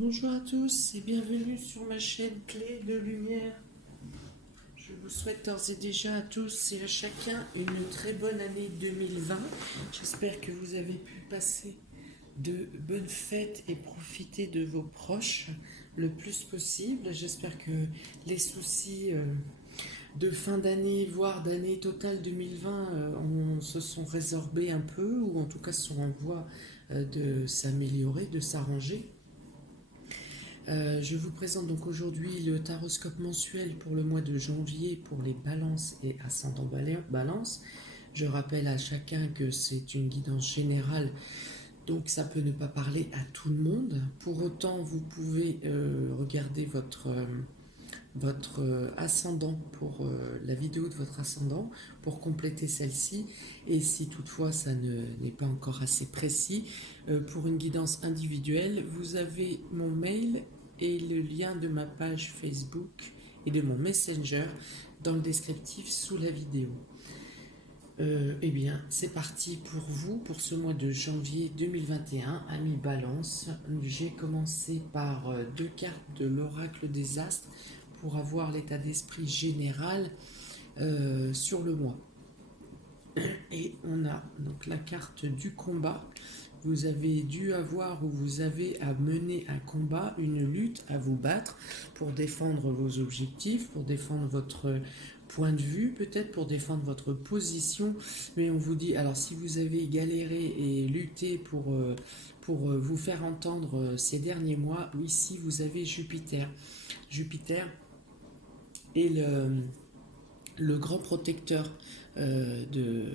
Bonjour à tous et bienvenue sur ma chaîne Clé de Lumière. Je vous souhaite d'ores et déjà à tous et à chacun une très bonne année 2020. J'espère que vous avez pu passer de bonnes fêtes et profiter de vos proches le plus possible. J'espère que les soucis de fin d'année, voire d'année totale 2020, se sont résorbés un peu ou en tout cas sont en voie de s'améliorer, de s'arranger. Je vous présente donc aujourd'hui le taroscope mensuel pour le mois de janvier pour les balances et ascendant balance. Je rappelle à chacun que c'est une guidance générale, donc ça peut ne pas parler à tout le monde. Pour autant, vous pouvez regarder votre ascendant pour la vidéo de votre ascendant pour compléter celle-ci. Et si toutefois ça n'est pas encore assez précis, pour une guidance individuelle, vous avez mon mail et le lien de ma page Facebook et de mon Messenger dans le descriptif sous la vidéo. Eh bien, c'est parti pour vous pour ce mois de janvier 2021, amis Balance. J'ai commencé par deux cartes de l'oracle des astres pour avoir l'état d'esprit général sur le mois. Et on a donc la carte du combat. Vous avez dû avoir ou vous avez à mener un combat, une lutte, à vous battre pour défendre vos objectifs, pour défendre votre point de vue, peut-être pour défendre votre position. Mais on vous dit, alors si vous avez galéré et lutté pour vous faire entendre ces derniers mois, ici vous avez Jupiter. Jupiter est le grand protecteur de,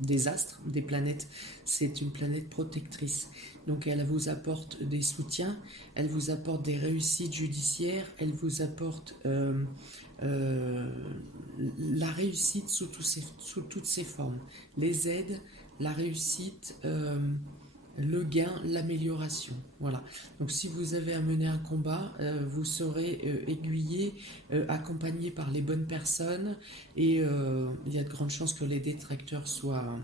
des astres, des planètes. C'est une planète protectrice. Donc elle vous apporte des soutiens, elle vous apporte des réussites judiciaires, elle vous apporte la réussite sous toutes ses formes. Les aides, la réussite, le gain, l'amélioration. Voilà. Donc si vous avez à mener un combat, vous serez aiguillé, accompagné par les bonnes personnes et il y a de grandes chances que les détracteurs soient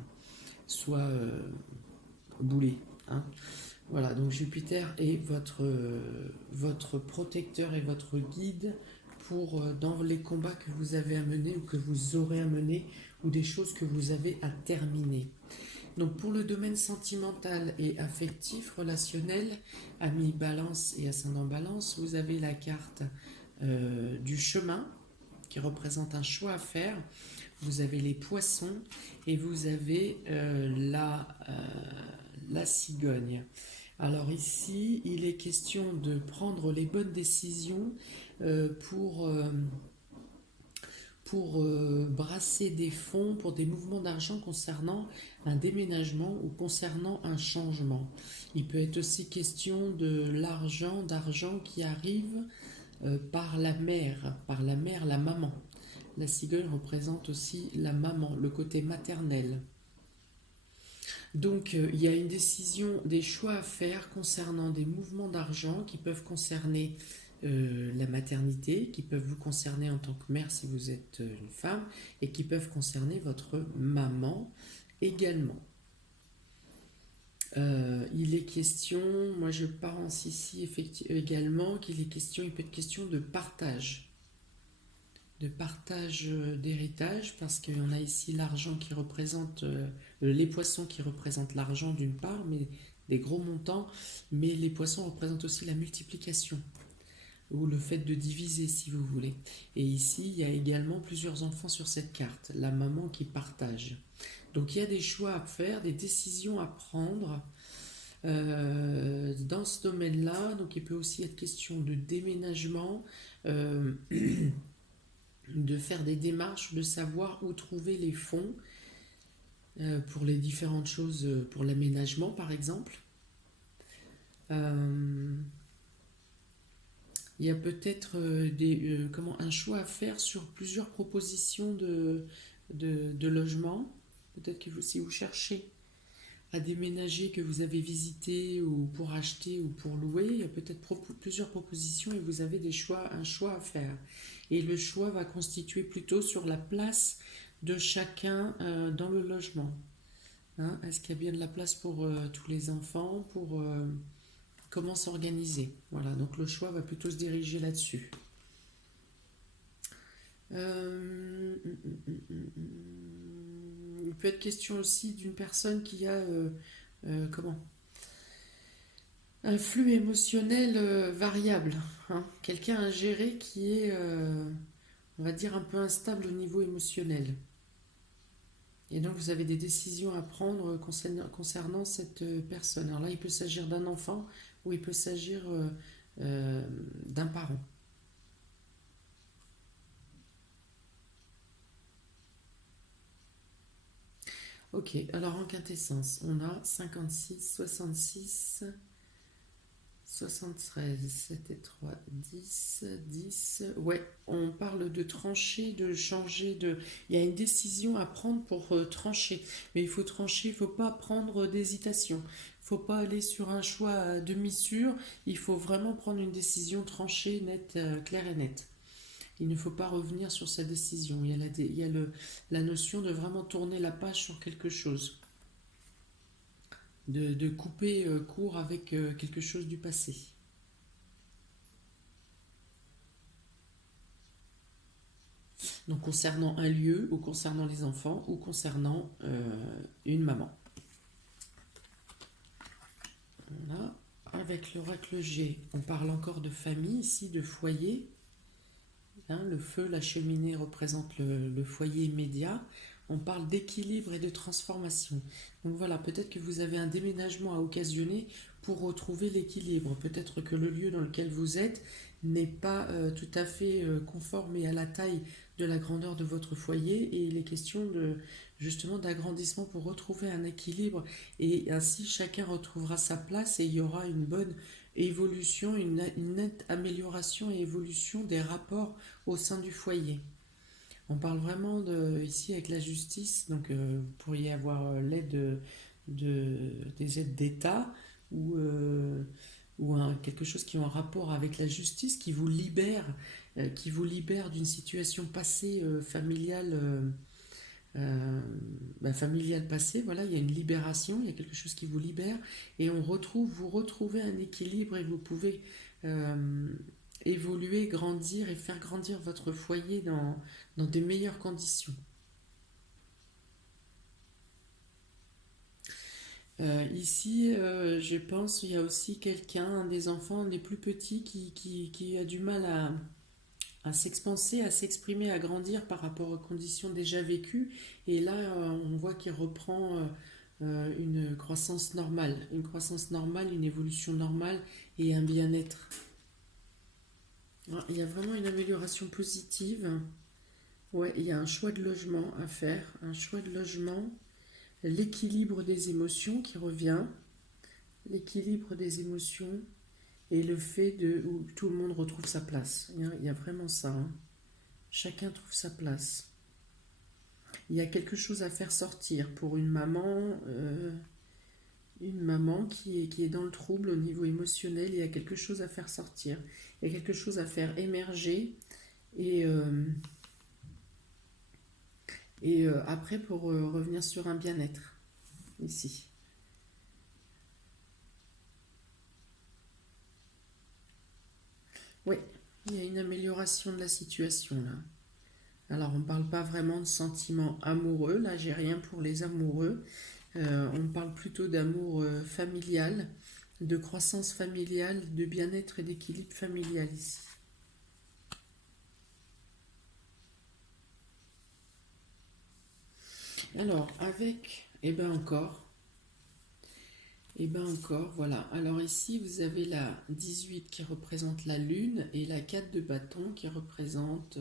boulés. Hein. Voilà, donc Jupiter est votre protecteur et votre guide pour dans les combats que vous avez à mener ou que vous aurez à mener ou des choses que vous avez à terminer. Donc pour le domaine sentimental et affectif, relationnel, ami Balance et ascendant Balance, vous avez la carte du chemin qui représente un choix à faire. Vous avez les poissons et vous avez la cigogne. Alors ici, il est question de prendre les bonnes décisions pour brasser des fonds pour des mouvements d'argent concernant un déménagement ou concernant un changement. Il peut être aussi question de d'argent qui arrive par la mère, la maman. La cigogne représente aussi la maman, le côté maternel. Donc il y a une décision, des choix à faire concernant des mouvements d'argent qui peuvent concerner la maternité, qui peuvent vous concerner en tant que mère si vous êtes une femme, et qui peuvent concerner votre maman également. Il est question, moi je pense ici effectivement également qu'il est question, il peut être question de partage d'héritage, parce qu'on a ici l'argent qui représente, les poissons qui représentent l'argent d'une part, mais des gros montants, mais les poissons représentent aussi la multiplication, ou le fait de diviser si vous voulez. Et ici, il y a également plusieurs enfants sur cette carte, la maman qui partage. Donc il y a des choix à faire, des décisions à prendre dans ce domaine-là. Donc il peut aussi être question de déménagement, de faire des démarches, de savoir où trouver les fonds pour les différentes choses, pour l'aménagement par exemple. Il y a peut-être un choix à faire sur plusieurs propositions de logement. Peut-être que si vous cherchez à déménager, que vous avez visité ou pour acheter ou pour louer, il y a peut-être plusieurs propositions et vous avez un choix à faire. Et le choix va constituer plutôt sur la place de chacun dans le logement. Hein, est-ce qu'il y a bien de la place pour tous les enfants, pour comment s'organiser? Voilà, donc le choix va plutôt se diriger là-dessus. Il peut être question aussi d'une personne qui a comment? Un flux émotionnel variable, hein. Quelqu'un à gérer qui est, on va dire, un peu instable au niveau émotionnel. Et donc vous avez des décisions à prendre concernant cette personne. Alors là, il peut s'agir d'un enfant ou il peut s'agir euh, d'un parent. Ok, alors en quintessence, on a 56, 66, 73, 7 et 3, 10, 10. Ouais, on parle de trancher, de changer de... Il y a une décision à prendre pour trancher. Mais il faut trancher, il ne faut pas prendre d'hésitation. Il ne faut pas aller sur un choix à demi-sûr. Il faut vraiment prendre une décision tranchée, nette, claire et nette. Il ne faut pas revenir sur sa décision. Il y a la notion de vraiment tourner la page sur quelque chose. De couper court avec quelque chose du passé. Donc concernant un lieu, ou concernant les enfants, ou concernant une maman. Voilà. Avec l'oracle G, on parle encore de famille ici, de foyer. Hein, le feu, la cheminée représente le foyer immédiat. On parle d'équilibre et de transformation. Donc voilà, peut-être que vous avez un déménagement à occasionner pour retrouver l'équilibre. Peut-être que le lieu dans lequel vous êtes n'est pas tout à fait conforme et à la taille de la grandeur de votre foyer et il est question de justement d'agrandissement pour retrouver un équilibre et ainsi chacun retrouvera sa place et il y aura une bonne évolution, une nette amélioration et évolution des rapports au sein du foyer. On parle vraiment ici avec la justice, donc vous pourriez avoir l'aide des aides d'État ou quelque chose qui est en rapport avec la justice qui vous libère d'une situation passée familiale, familiale passée. Voilà, il y a une libération, il y a quelque chose qui vous libère et vous retrouvez un équilibre et vous pouvez euh, évoluer, grandir et faire grandir votre foyer dans de meilleures conditions. Ici, je pense il y a aussi quelqu'un, un des enfants, un des plus petits, qui a du mal à s'expanser, à s'exprimer, à grandir par rapport aux conditions déjà vécues. Et là, on voit qu'il reprend une croissance normale, une évolution normale et un bien-être. Il y a vraiment une amélioration positive. Ouais, il y a un choix de logement à faire, un choix de logement, l'équilibre des émotions qui revient, l'équilibre des émotions et le fait où tout le monde retrouve sa place. Il y a vraiment ça, hein. Chacun trouve sa place. Il y a quelque chose à faire sortir pour une maman qui est dans le trouble au niveau émotionnel. Il y a quelque chose à faire sortir. Il y a quelque chose à faire émerger et, euh, après pour revenir sur un bien-être ici. Oui, il y a une amélioration de la situation là. Alors on ne parle pas vraiment de sentiments amoureux, là j'ai rien pour les amoureux. On parle plutôt d'amour familial, de croissance familiale, de bien-être et d'équilibre familial ici. Alors avec, et ben encore, voilà. Alors ici vous avez la 18 qui représente la lune et la 4 de bâton qui représente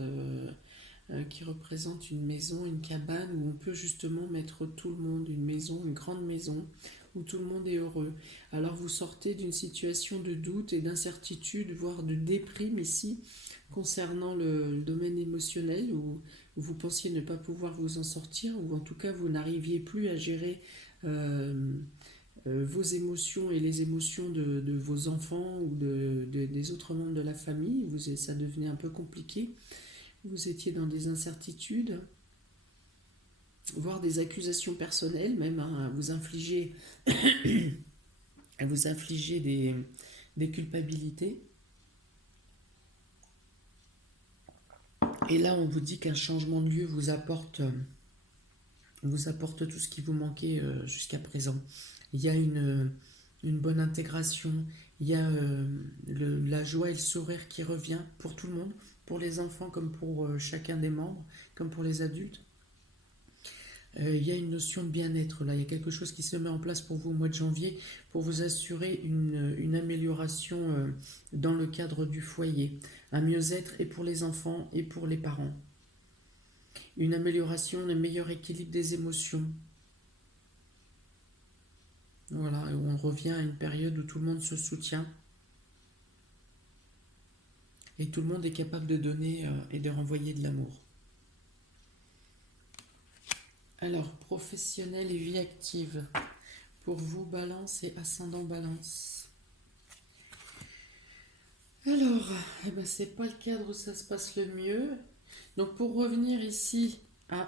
une maison, une cabane où on peut justement mettre tout le monde, une maison, une grande maison, où tout le monde est heureux. Alors vous sortez d'une situation de doute et d'incertitude, voire de déprime ici, concernant le domaine émotionnel, où vous pensiez ne pas pouvoir vous en sortir, ou en tout cas vous n'arriviez plus à gérer euh, vos émotions et les émotions de vos enfants ou des autres membres de la famille. Ça devenait un peu compliqué. Vous étiez dans des incertitudes. voire des accusations personnelles, même hein, à vous infliger des culpabilités. Et là, on vous dit qu'un changement de lieu vous apporte tout ce qui vous manquait jusqu'à présent. Il y a une bonne intégration, il y a la joie et le sourire qui revient pour tout le monde, pour les enfants comme pour chacun des membres, comme pour les adultes. Il y a une notion de bien-être là, il y a quelque chose qui se met en place pour vous au mois de janvier pour vous assurer une amélioration dans le cadre du foyer, un mieux-être et pour les enfants et pour les parents, une amélioration, un meilleur équilibre des émotions. Voilà, où on revient à une période où tout le monde se soutient et tout le monde est capable de donner et de renvoyer de l'amour. Alors, professionnel et vie active. Pour vous, Balance et ascendant Balance. Alors, eh ben, c'est pas le cadre où ça se passe le mieux. Donc, pour revenir ici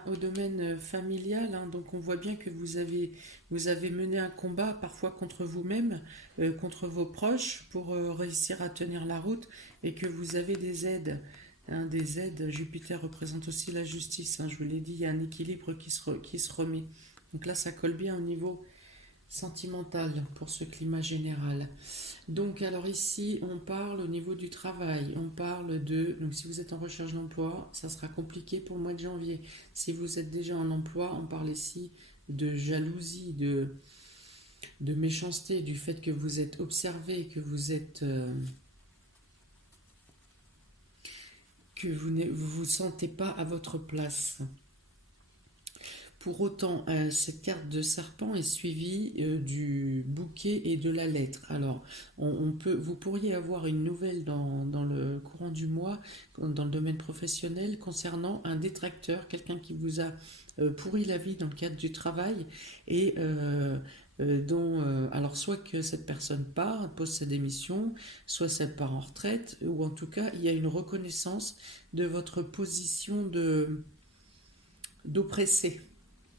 au domaine familial, hein, donc on voit bien que vous avez mené un combat parfois contre vous-même, contre vos proches, pour réussir à tenir la route, et que vous avez des aides. Hein, des aides. Jupiter représente aussi la justice. Hein, je vous l'ai dit, il y a un équilibre qui se remet. Donc là, ça colle bien au niveau sentimental pour ce climat général. Donc, alors ici, on parle au niveau du travail. On parle de... Donc, si vous êtes en recherche d'emploi, ça sera compliqué pour le mois de janvier. Si vous êtes déjà en emploi, on parle ici de jalousie, de méchanceté, du fait que vous êtes observé, que vous êtes... que vous ne vous sentez pas à votre place. Pour autant, cette carte de serpent est suivie du bouquet et de la lettre. Alors, vous pourriez avoir une nouvelle dans le courant du mois, dans le domaine professionnel, concernant un détracteur, quelqu'un qui vous a pourri la vie dans le cadre du travail et alors soit que cette personne pose sa démission, soit ça part en retraite, ou en tout cas, il y a une reconnaissance de votre position d'oppressé.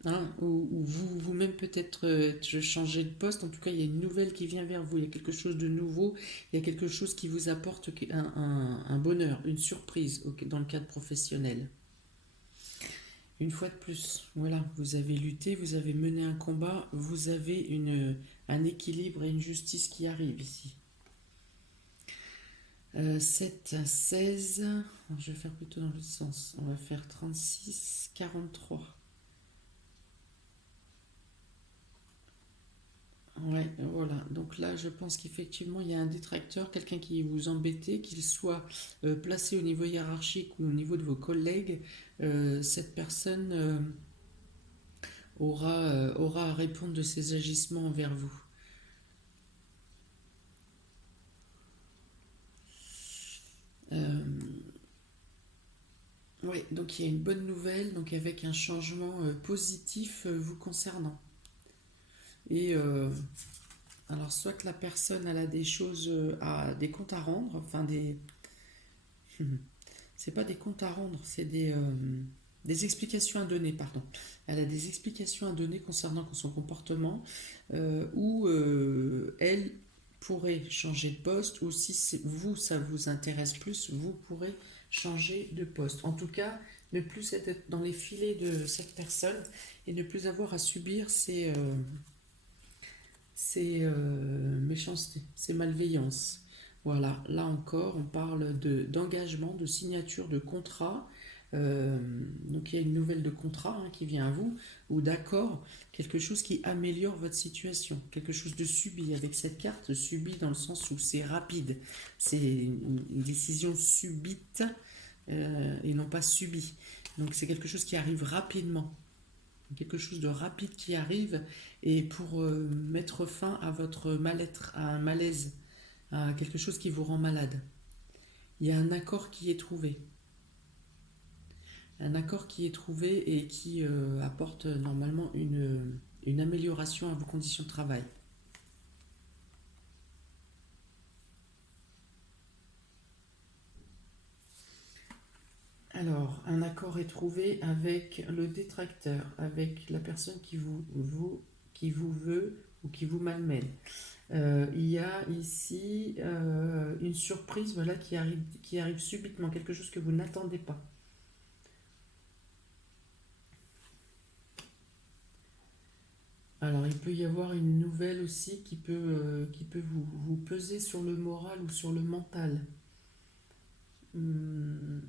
Hein, ou vous-même peut-être changer de poste, en tout cas il y a une nouvelle qui vient vers vous, il y a quelque chose de nouveau, il y a quelque chose qui vous apporte un bonheur, une surprise dans le cadre professionnel. Une fois de plus, voilà, vous avez lutté, vous avez mené un combat, vous avez un équilibre et une justice qui arrivent ici. 7 à 16, je vais faire plutôt dans l'autre sens, on va faire 36, 43. Ouais, voilà. Donc là, je pense qu'effectivement, il y a un détracteur, quelqu'un qui vous embêtait, qu'il soit placé au niveau hiérarchique ou au niveau de vos collègues. Cette personne aura à répondre de ses agissements envers vous. Oui, donc il y a une bonne nouvelle, donc avec un changement positif vous concernant. Et alors, soit que la personne elle a des choses, a des comptes à rendre, enfin des. C'est pas des comptes à rendre, c'est des explications à donner, pardon. Elle a des explications à donner concernant son comportement, ou elle pourrait changer de poste, ou si vous, ça vous intéresse plus, vous pourrez changer de poste. En tout cas, ne plus être dans les filets de cette personne et ne plus avoir à subir ces méchancetés, ces malveillances. Voilà, là encore, on parle d'engagement, de signature de contrat. Donc il y a une nouvelle de contrat qui vient à vous, ou d'accord, quelque chose qui améliore votre situation, quelque chose de subi. Avec cette carte, subi dans le sens où c'est rapide, c'est une décision subite et non pas subie. Donc c'est quelque chose qui arrive rapidement, quelque chose de rapide qui arrive, et pour mettre fin à votre mal-être, à un malaise, à quelque chose qui vous rend malade. Il y a un accord qui est trouvé. Un accord qui est trouvé et qui apporte normalement une amélioration à vos conditions de travail. Alors, un accord est trouvé avec le détracteur, avec la personne qui vous veut ou qui vous malmène. Il y a ici une surprise, voilà, qui arrive subitement, quelque chose que vous n'attendez pas. Alors, il peut y avoir une nouvelle aussi qui peut vous peser sur le moral ou sur le mental. Hum,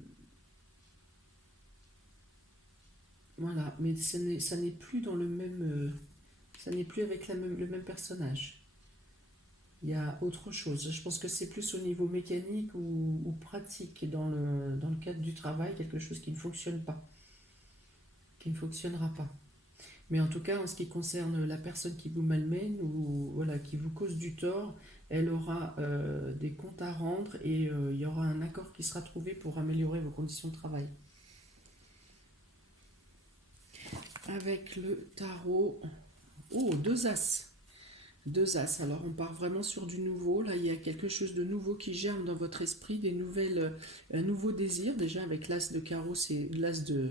voilà, mais ça n'est plus dans le même, ça n'est plus avec le même personnage. Il y a autre chose. Je pense que c'est plus au niveau mécanique ou pratique dans le cadre du travail, quelque chose qui ne fonctionne pas, qui ne fonctionnera pas. Mais en tout cas, en ce qui concerne la personne qui vous malmène ou voilà, qui vous cause du tort, elle aura des comptes à rendre et il y aura un accord qui sera trouvé pour améliorer vos conditions de travail. Avec le tarot, oh, deux as. Deux as. Alors, on part vraiment sur du nouveau. Là, il y a quelque chose de nouveau qui germe dans votre esprit, un nouveau désir. Déjà, avec l'as de carreau, c'est l'as de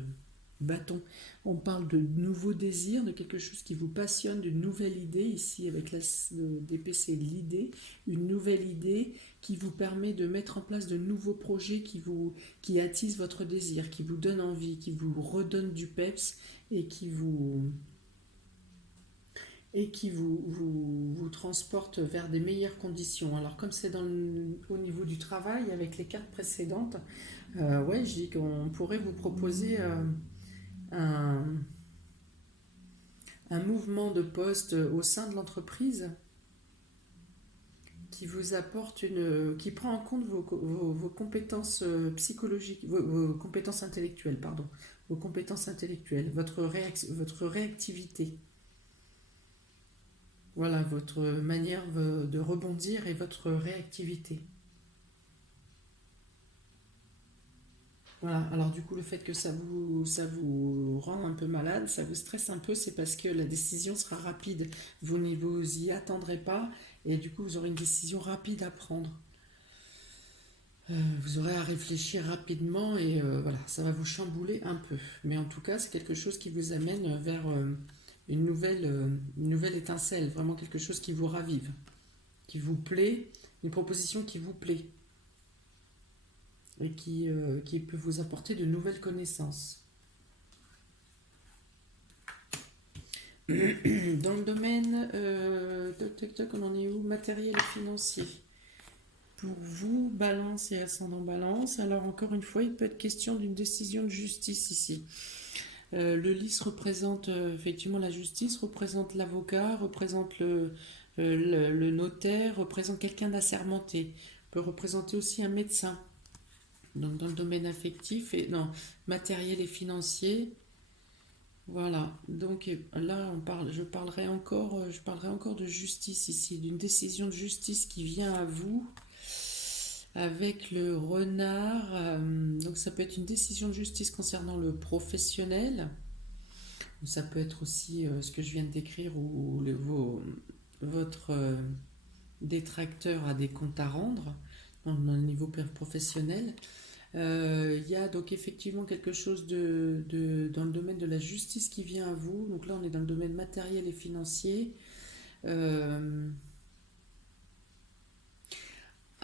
bâton. On parle de nouveaux désirs, de quelque chose qui vous passionne, d'une nouvelle idée. Ici, avec l'as d'épée, c'est l'idée. Une nouvelle idée qui vous permet de mettre en place de nouveaux projets qui attisent votre désir, qui vous donnent envie, qui vous redonnent du peps et vous transporte vers des meilleures conditions. Alors comme c'est au niveau du travail avec les cartes précédentes, ouais, je dis qu'on pourrait vous proposer un, un mouvement de poste au sein de l'entreprise qui vous apporte qui prend en compte vos compétences psychologiques, vos compétences intellectuelles, pardon, vos compétences intellectuelles, votre réactivité. Voilà, votre manière de rebondir et votre réactivité. Voilà, alors du coup, le fait que ça vous rend un peu malade, ça vous stresse un peu, c'est parce que la décision sera rapide. Vous n'y vous y attendrez pas et du coup, vous aurez une décision rapide à prendre. Vous aurez à réfléchir rapidement et voilà, ça va vous chambouler un peu. Mais en tout cas, c'est quelque chose qui vous amène vers une nouvelle étincelle, vraiment quelque chose qui vous ravive, qui vous plaît, une proposition qui vous plaît et qui peut vous apporter de nouvelles connaissances. Dans le domaine, on en est où? Matériel et financier. Pour vous, balance et ascendant balance, alors encore une fois, il peut être question d'une décision de justice ici. Le lys représente effectivement la justice, représente l'avocat, représente le notaire, représente quelqu'un d'assermenté, peut représenter aussi un médecin. Donc dans le domaine affectif et non, matériel et financier. Voilà. Donc là je parlerai encore de justice ici, d'une décision de justice qui vient à vous avec le renard. Donc ça peut être une décision de justice concernant le professionnel. Ça peut être aussi ce que je viens de décrire où votre détracteur a des comptes à rendre dans le niveau professionnel. Il y a donc effectivement quelque chose dans le domaine de la justice qui vient à vous. Donc là, on est dans le domaine matériel et financier.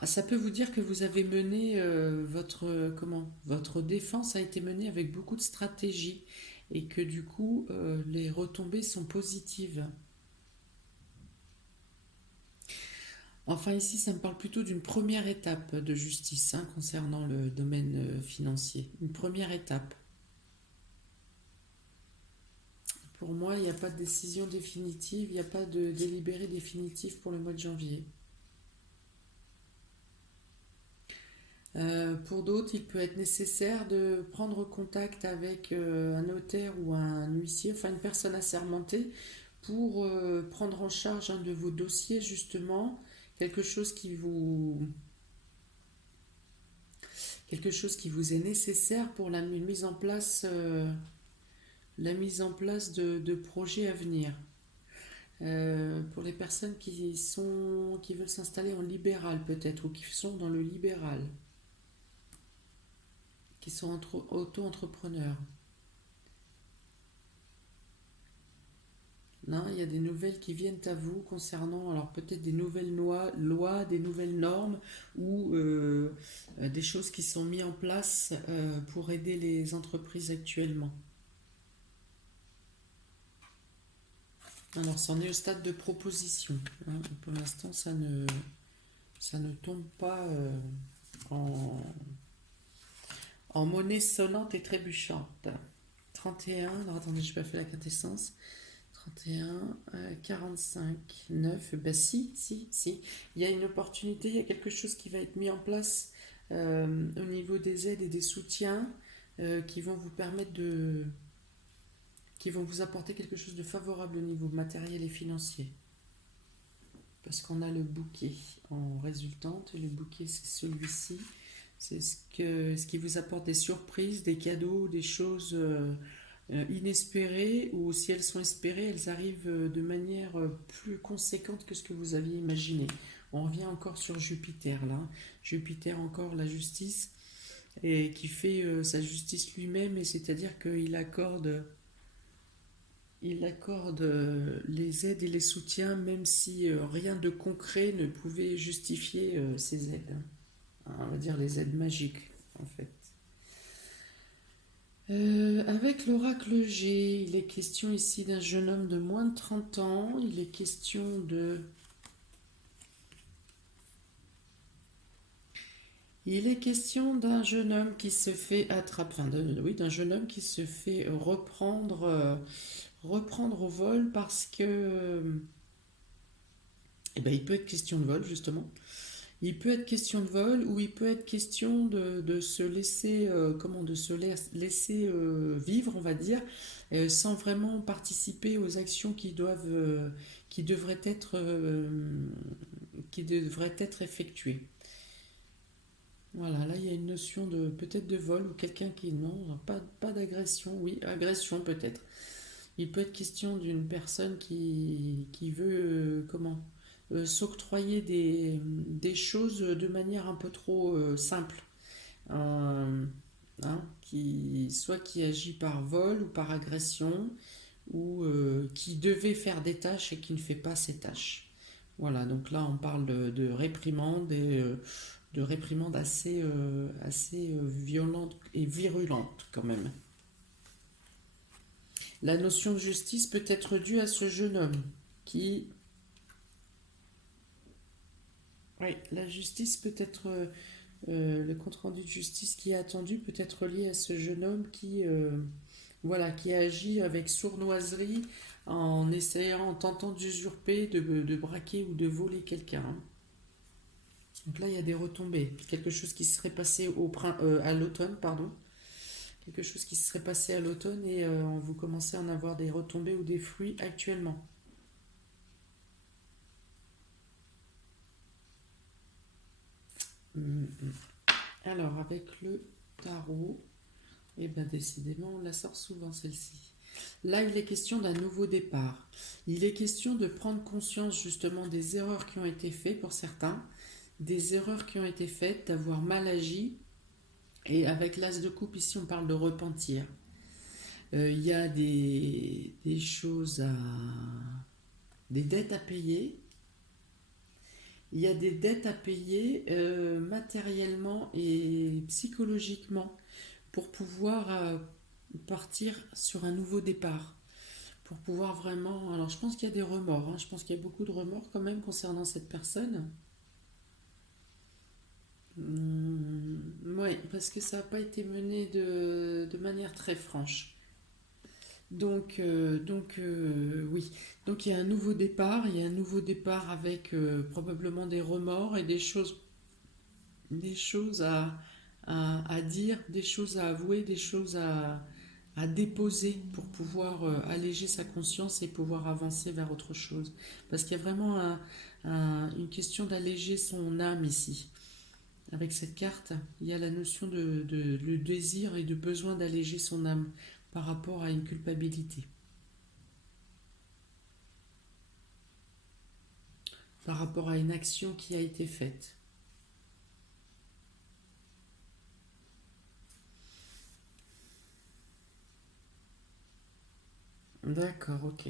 Ça peut vous dire que vous avez mené votre défense a été menée avec beaucoup de stratégie et que du coup, les retombées sont positives. Enfin, ici, ça me parle plutôt d'une première étape de justice concernant le domaine financier. Une première étape. Pour moi, il n'y a pas de décision définitive, il n'y a pas de délibéré définitif pour le mois de janvier. Pour d'autres, il peut être nécessaire de prendre contact avec un notaire ou un huissier, enfin une personne assermentée, pour prendre en charge un de vos dossiers, justement, quelque chose quelque chose qui vous est nécessaire pour la mise en place de projets à venir. Pour les personnes qui veulent s'installer en libéral peut-être ou qui sont dans le libéral. qui sont auto-entrepreneurs. Non, il y a des nouvelles qui viennent à vous concernant, alors peut-être des nouvelles lois, des nouvelles normes ou des choses qui sont mises en place pour aider les entreprises actuellement. Alors, ça en est au stade de proposition, hein. Pour l'instant, ça ne tombe pas en, en monnaie sonnante et trébuchante. 31, alors attendez, je n'ai pas fait la quintessence. 31, 45, 9, ben si. Il y a une opportunité, il y a quelque chose qui va être mis en place au niveau des aides et des soutiens qui vont vous permettre qui vont vous apporter quelque chose de favorable au niveau matériel et financier. Parce qu'on a le bouquet en résultante, et le bouquet c'est celui-ci. C'est ce qui vous apporte des surprises, des cadeaux, des choses inespérées, ou si elles sont espérées, elles arrivent de manière plus conséquente que ce que vous aviez imaginé. On revient encore sur Jupiter là. Jupiter encore la justice, et qui fait sa justice lui-même, et c'est-à-dire il accorde les aides et les soutiens, même si rien de concret ne pouvait justifier ces aides. Hein, on va dire les aides magiques, en fait. Avec l'oracle G, il est question ici d'un jeune homme de moins de 30 ans. Il est question de... Il est question d'un jeune homme qui se fait attraper, enfin, oui, d'un jeune homme qui se fait reprendre au vol parce que, eh ben, il peut être question de vol justement. Il peut être question de vol ou il peut être question de se laisser, de se laisser vivre, on va dire, sans vraiment participer aux actions qui devraient être effectuées. Voilà, là il y a une notion de peut-être de vol ou quelqu'un qui non, pas d'agression, oui, agression peut-être. Il peut être question d'une personne qui veut s'octroyer des choses de manière un peu trop simple. Euh, hein, soit qui agit par vol ou par agression, ou qui devait faire des tâches et qui ne fait pas ces tâches. Voilà, donc là on parle de réprimande et de réprimande assez violente et virulente quand même. La notion de justice peut être due à ce jeune homme qui... Oui, la justice peut être... le compte-rendu de justice qui est attendu peut être lié à ce jeune homme voilà, qui agit avec sournoiserie en essayant, en tentant d'usurper, de braquer ou de voler quelqu'un. Donc là, il y a des retombées. Quelque chose qui serait passé à l'automne, pardon. Quelque chose qui se serait passé à l'automne et vous commencez à en avoir des retombées ou des fruits actuellement. Alors, avec le tarot, eh bien décidément, on la sort souvent celle-ci. Là, il est question d'un nouveau départ. Il est question de prendre conscience justement des erreurs qui ont été faites pour certains, des erreurs qui ont été faites, d'avoir mal agi. Et avec l'as de coupe, ici, on parle de repentir. Il y a des choses des dettes à payer. Il y a des dettes à payer matériellement et psychologiquement pour pouvoir partir sur un nouveau départ. Pour pouvoir vraiment... Alors je pense qu'il y a des remords, hein. Je pense qu'il y a beaucoup de remords quand même concernant cette personne. Oui, parce que ça n'a pas été mené de manière très franche. Oui. Donc il y a un nouveau départ, il y a un nouveau départ avec probablement des remords et des choses à dire, des choses à avouer, des choses à déposer pour pouvoir alléger sa conscience et pouvoir avancer vers autre chose. Parce qu'il y a vraiment une question d'alléger son âme ici. Avec cette carte, il y a la notion de le désir et de besoin d'alléger son âme par rapport à une culpabilité, par rapport à une action qui a été faite. D'accord, ok.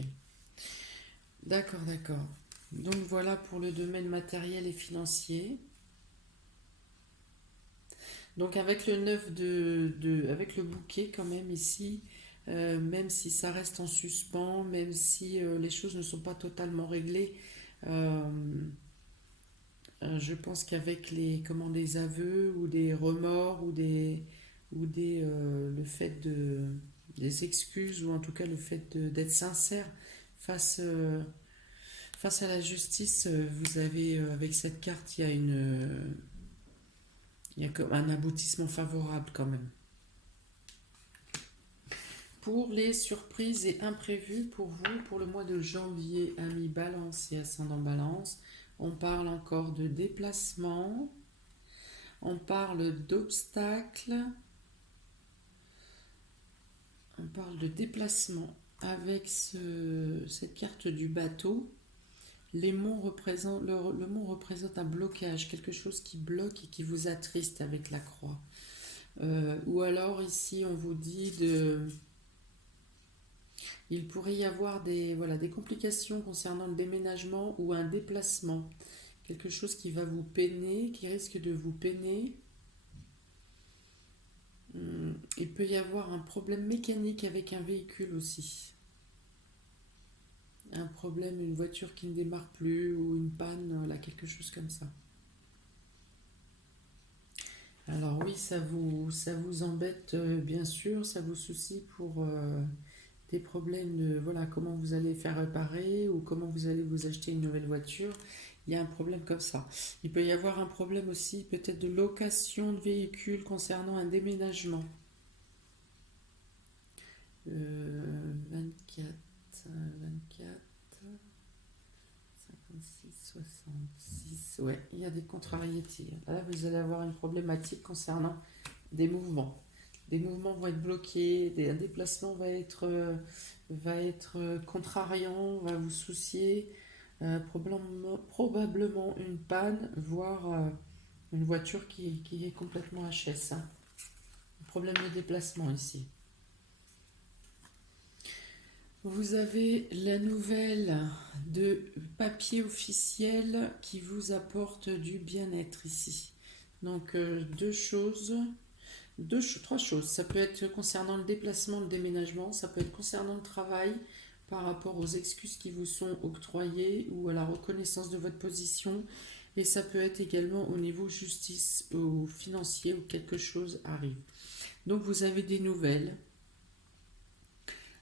D'accord, d'accord. Donc voilà pour le domaine matériel et financier. Donc avec le neuf avec le bouquet quand même ici, même si ça reste en suspens, même si les choses ne sont pas totalement réglées, euh, je pense qu'avec les comment des aveux ou des remords ou le fait des excuses ou en tout cas le fait d'être sincère face face à la justice, vous avez avec cette carte il y a comme un aboutissement favorable quand même. Pour les surprises et imprévus pour vous, pour le mois de janvier, ami Balance et ascendant Balance, on parle encore de déplacement, on parle d'obstacles, on parle de déplacement avec cette carte du bateau. Le mont représente un blocage, quelque chose qui bloque et qui vous attriste avec la croix. Ou alors ici on vous dit il pourrait y avoir des complications concernant le déménagement ou un déplacement. Quelque chose qui va vous peiner, qui risque de vous peiner. Il peut y avoir un problème mécanique avec un véhicule aussi. Un problème, une voiture qui ne démarre plus ou une panne, voilà, quelque chose comme ça. Alors oui, ça vous embête bien sûr, ça vous soucie pour des problèmes de voilà, comment vous allez faire réparer ou comment vous allez vous acheter une nouvelle voiture. Il y a un problème comme ça. Il peut y avoir un problème aussi peut-être de location de véhicules concernant un déménagement. 24, 24, 56, 66. Ouais, il y a des contrariétés. Là, vous allez avoir une problématique concernant des mouvements. Des mouvements vont être bloqués, un déplacement va être contrariant, va vous soucier, probablement une panne, voire une voiture qui est complètement HS. Hein. Problème de déplacement ici. Vous avez la nouvelle de papier officiel qui vous apporte du bien-être ici. Donc trois choses. Ça peut être concernant le déplacement, le déménagement, ça peut être concernant le travail par rapport aux excuses qui vous sont octroyées ou à la reconnaissance de votre position. Et ça peut être également au niveau justice ou financier où quelque chose arrive. Donc vous avez des nouvelles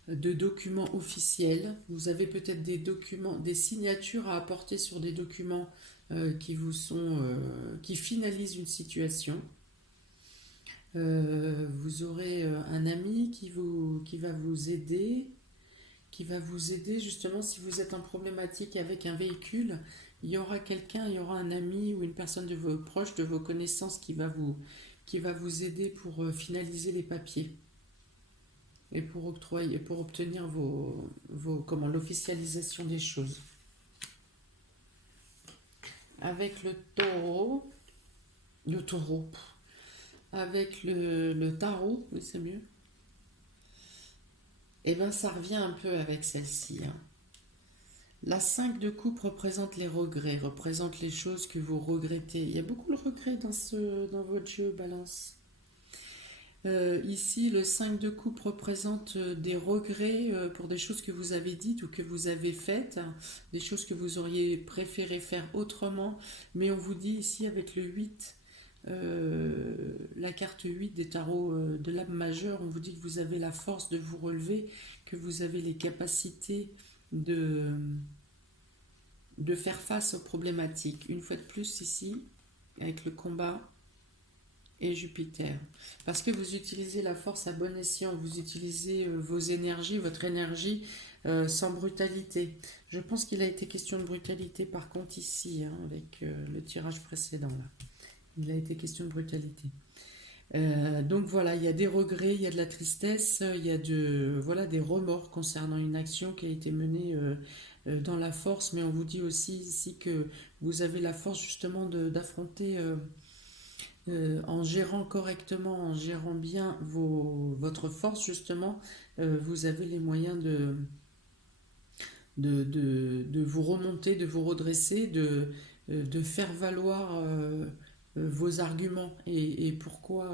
de documents officiels. Vous avez peut-être des documents, des signatures à apporter sur des documents qui finalisent une situation. Vous aurez un ami qui va vous aider, justement si vous êtes en problématique avec un véhicule. Il y aura quelqu'un, il y aura un ami ou une personne de vos proches, de vos connaissances qui va vous aider pour finaliser les papiers et pour obtenir l'officialisation des choses. Avec le taureau, avec le tarot, oui c'est mieux. Et bien ça revient un peu avec celle-ci. Hein. La 5 de coupe représente les regrets, représente les choses que vous regrettez. Il y a beaucoup de regrets dans votre jeu, Balance. Ici, le 5 de coupe représente des regrets pour des choses que vous avez dites ou que vous avez faites, hein, des choses que vous auriez préféré faire autrement. Mais on vous dit ici avec le 8, la carte 8 des tarots de l'âme majeure, on vous dit que vous avez la force de vous relever, que vous avez les capacités de, de faire face aux problématiques. Une fois de plus ici, avec le combat et Jupiter. Parce que vous utilisez la force à bon escient, vous utilisez vos énergies, votre énergie sans brutalité. Je pense qu'il a été question de brutalité par contre ici, hein, avec le tirage précédent. Là. Il a été question de brutalité. Donc voilà, il y a des regrets, il y a de la tristesse, il y a des remords concernant une action qui a été menée dans la force, mais on vous dit aussi ici que vous avez la force justement d'affronter en gérant correctement, en gérant bien votre force justement, vous avez les moyens de vous remonter, de vous redresser, de faire valoir vos arguments et pourquoi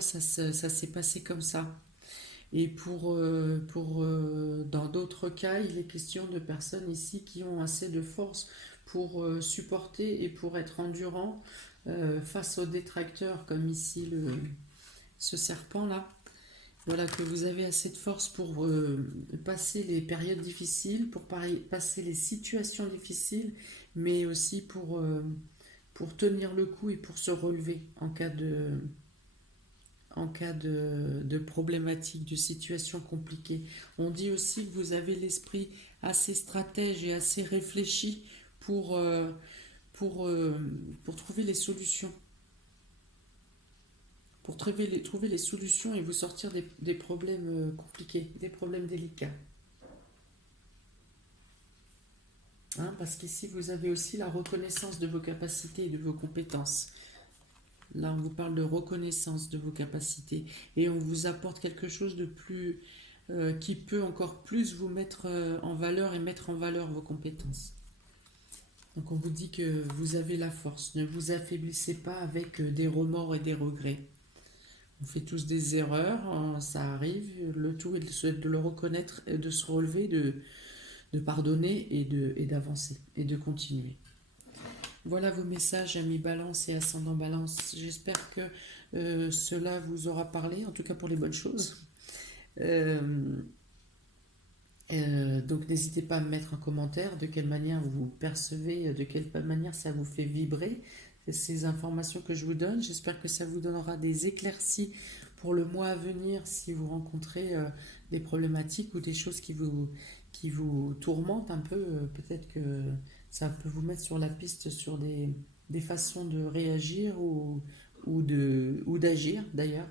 ça s'est passé comme ça. Et dans d'autres cas, il est question de personnes ici qui ont assez de force pour supporter et pour être endurant face aux détracteurs, comme ici ce serpent-là. Voilà, que vous avez assez de force pour passer les périodes difficiles, pour passer les situations difficiles, mais aussi pour tenir le coup et pour se relever en cas de problématique, de situation compliquée. On dit aussi que vous avez l'esprit assez stratège et assez réfléchi pour, euh, pour trouver les solutions. Pour trouver les solutions et vous sortir des problèmes compliqués, des problèmes délicats. Hein, parce qu'ici, vous avez aussi la reconnaissance de vos capacités et de vos compétences. Là, on vous parle de reconnaissance de vos capacités et on vous apporte quelque chose de plus qui peut encore plus vous mettre en valeur et mettre en valeur vos compétences. Donc on vous dit que vous avez la force. Ne vous affaiblissez pas avec des remords et des regrets. On fait tous des erreurs, hein, ça arrive. Le tout est de le reconnaître, de se relever, de pardonner et d'avancer et de continuer. Voilà vos messages, amis Balance et ascendant Balance. J'espère que cela vous aura parlé, en tout cas pour les bonnes choses. Donc n'hésitez pas à me mettre en commentaire de quelle manière vous percevez, de quelle manière ça vous fait vibrer ces informations que je vous donne. J'espère que ça vous donnera des éclaircies pour le mois à venir si vous rencontrez des problématiques ou des choses qui vous tourmentent un peu. Peut-être que ça peut vous mettre sur la piste sur des façons de réagir ou d'agir d'ailleurs.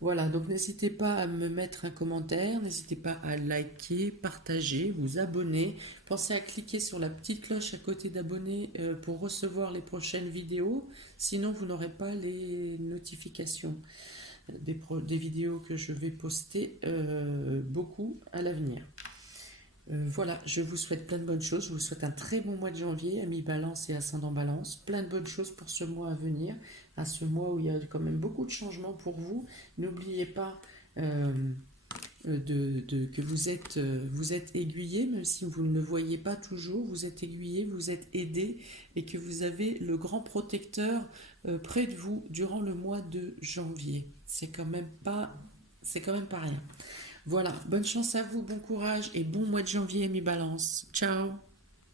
Voilà, donc n'hésitez pas à me mettre un commentaire, n'hésitez pas à liker, partager, vous abonner. Pensez à cliquer sur la petite cloche à côté d'abonner pour recevoir les prochaines vidéos. Sinon, vous n'aurez pas les notifications des vidéos que je vais poster beaucoup à l'avenir. Voilà, je vous souhaite plein de bonnes choses. Je vous souhaite un très bon mois de janvier, amis Balance et ascendant Balance. Plein de bonnes choses pour ce mois à venir, à ce mois où il y a quand même beaucoup de changements pour vous. N'oubliez pas que vous êtes aiguillé, même si vous ne le voyez pas toujours, vous êtes aiguillé, vous êtes aidé et que vous avez le grand protecteur près de vous durant le mois de janvier. C'est quand même pas rien. Voilà, bonne chance à vous, bon courage et bon mois de janvier, mes balances. Ciao!